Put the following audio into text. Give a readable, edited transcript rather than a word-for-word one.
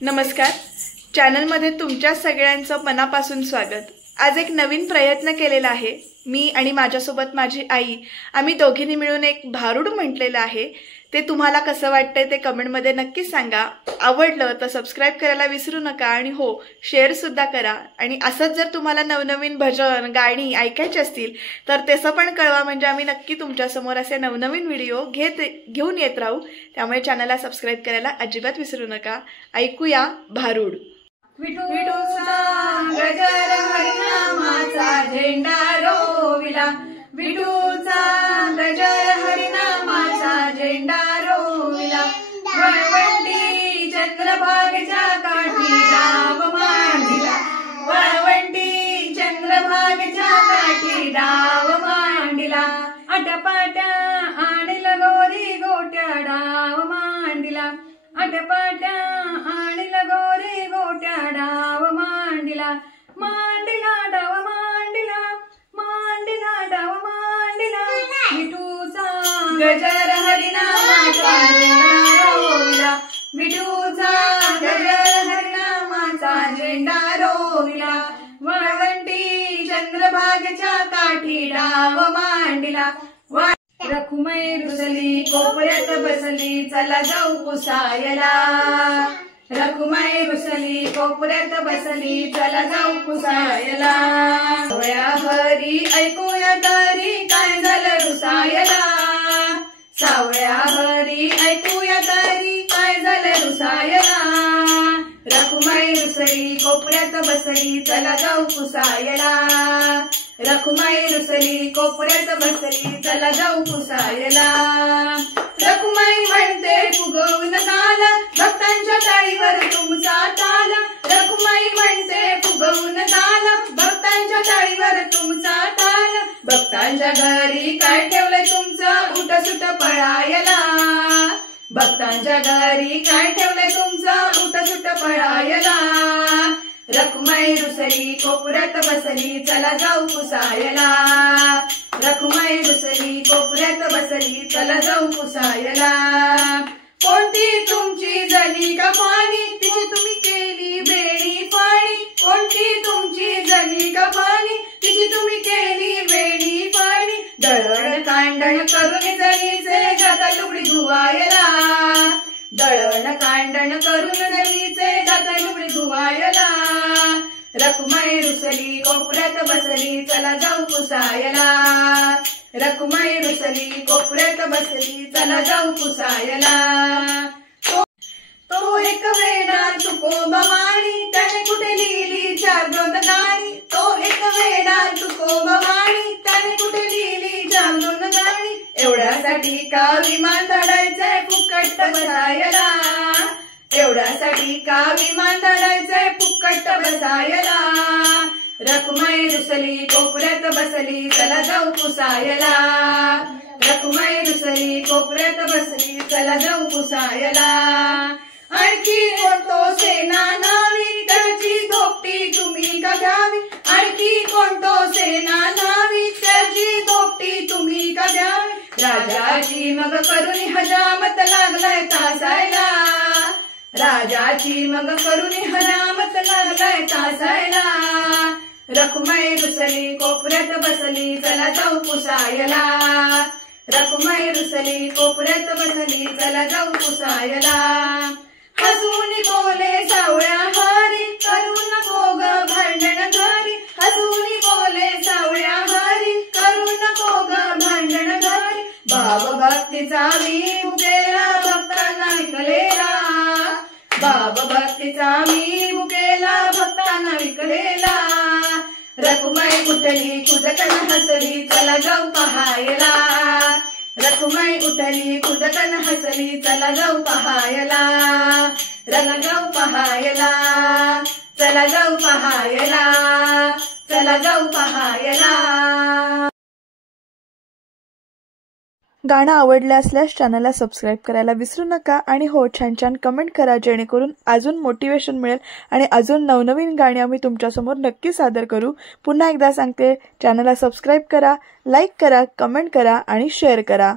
नमस्कार, चॅनलमध्ये तुमच्या सगळ्यांचं मनापासून स्वागत। आज एक नवीन प्रयत्न केलेला आहे मी आणि माझ्यासोबत माझी आई। आम्ही दोघींनी मिळून एक भारूड म्हटलेलं आहे। ते तुम्हाला कसं वाटतंय ते कमेंट मध्ये नक्की सांगा। आवडलं तर सबस्क्राइब करायला विसरू नका आणि हो शेअर सुद्धा करा। आणि असंच जर तुम्हाला नवनवीन भजन गाणी ऐकायची असतील तर तेसं पण कळवा, म्हणजे आम्ही नक्की तुमच्या समोर असे नवनवीन व्हिडिओ घेऊन येत राहू। त्यामुळे चॅनलला सबस्क्राइब करायला अजिबात विसरू नका। ऐकूया भारूड। विठूचा गजर हरिनामाचा झेंडा रोविला, विठूचा गजर हरिनामाचा झेंडा रोविला। वळवंटी चंद्रभागेच्या काठी डाव मांडिला, वळवंटी चंद्रभागेच्या काठी डाव मांडिला। आटपाट्या आणील गोरी गोट्या डाव मांडिला, आटपाट्या आणील गोरी गोट्या डाव मांडिला। मांडिला डाव मांडिला, मांडिला डाव मांडिला। विठूचा गजर हरिनामाचा झेंडा रोविला, विठूचा गजर हरिनामाचा झेंडा रोविला। वळवंटी चंद्रभागेच्या काठी डाव मांडिला। रखुमाई रुसली कोपऱ्यात बसली, चला जाऊ पुसायला। रखुमाई रुसली कोपऱ्यात बसली, चला जाऊ पुसायला। सावळ्या हरी ऐकूया तरी काय झालं रुसायला, सावळ्या हरी ऐकूया तरी काय झालं रुसायला। रखुमाई रुसली कोपऱ्यात बसली, चला जाऊ पुसायला। रखुमाई रुसली कोपऱ्यात बसली, चला जाऊ पुसायला। रखुमाई म्हणते फुगवून काल, भक्तांच्या टाळीवर तुमचा ताल। रखुमाई म्हणते फुगवून काल, भक्तांच्या टाळीवर तुमचा ताल। भक्तांच्या घरी काय ठेवलंय तुमचं उठसुट पळायला, भक्तांच्या घरी काय ठेवलंय तुमचं उठसुट पळायला। रखुमाई रुसली कोपऱ्यात बसली, चला जाऊ पुसायला। रखुमाई रुसली कोपऱ्यात बसली, चला जाऊ पुसायला। कोणती तुमची जनी का पाणी, तिची तुम्ही केली बेणी पाणी। कोणती तुमची जनी का पाणी, तिची तुम्ही केली बेणी पाणी। दळण कांडण करून जनीचे जाता लुगडी धुवायला, दळण कांडण करून जनीचे जाता लुगडी धुवायला। रखुमाई रुसली कोपऱ्यात बसली, चला जाऊ पुसायला। रखुमाई रुसली कोपऱ्यात बसली, चला जाऊ पुसायला। तो एक वेडा तुकोबा माणी, त्याने कुठे लिहिली चार दोन गाणी। तो एक वेडा तुकोबा माणी, त्याने कुठे लिहिली चार दोन गाणी। एवढ्यासाठी का विमान धाडायचंय फुकट बसायला, एवढ्यासाठी का विमान धाडायचंय फुकट बसायला। रखुमाई रुसली कोपऱ्यात बसली, चला जाऊ पुसायला। रखुमाई रुसली कोपऱ्यात बसली, चला जाऊ पुसायला। आणखी कोणतो सेना नावी, त्याची धोपटी तुम्ही का द्यावी। आणखी कोणतो सेना नावी, त्याची धोपटी तुम्ही का द्यावी। राजाची मग करून हजामत लागलाय तासायला, राजाची मग करून हजामत लागलाय तासायला। रखुमाई रुसली कोपऱ्यात बसली, चला जाऊ पुसायला। रखुमाई रुसली कोपऱ्यात बसली, चला जाऊ पुसायला। हसून बोले सावळ्या हरी, करू नको ग भांडण घरी। हसून बोले सावळ्या हरी, करू नको ग भांडण घरी। भाव भक्तीचा मी मुकेला भक्तांना विकलेला, भाव भक्तीचा मी मुकेला भक्तांना विकलेला। रखुमाई उठली खुदकन हसली, चला जाऊ पहायला। रखुमाई उठली खुदकन हसली, चला जाऊ पहायला। चला जाऊ पहायला, चला जाऊ पहायला, चला जाऊ पहायला। गाणं आवडलं असल्यास चॅनलला सबस्क्राइब करायला विसरू नका आणि हो छान छान कमेंट करा, जेणेकरून अजून मोटिवेशन मिळेल आणि अजून नवनवीन गाणी आम्ही तुमच्यासमोर नक्की सादर करू। पुन्हा एकदा सांगते, चॅनलला सबस्क्राइब करा, लाईक करा, कमेंट करा आणि शेअर करा।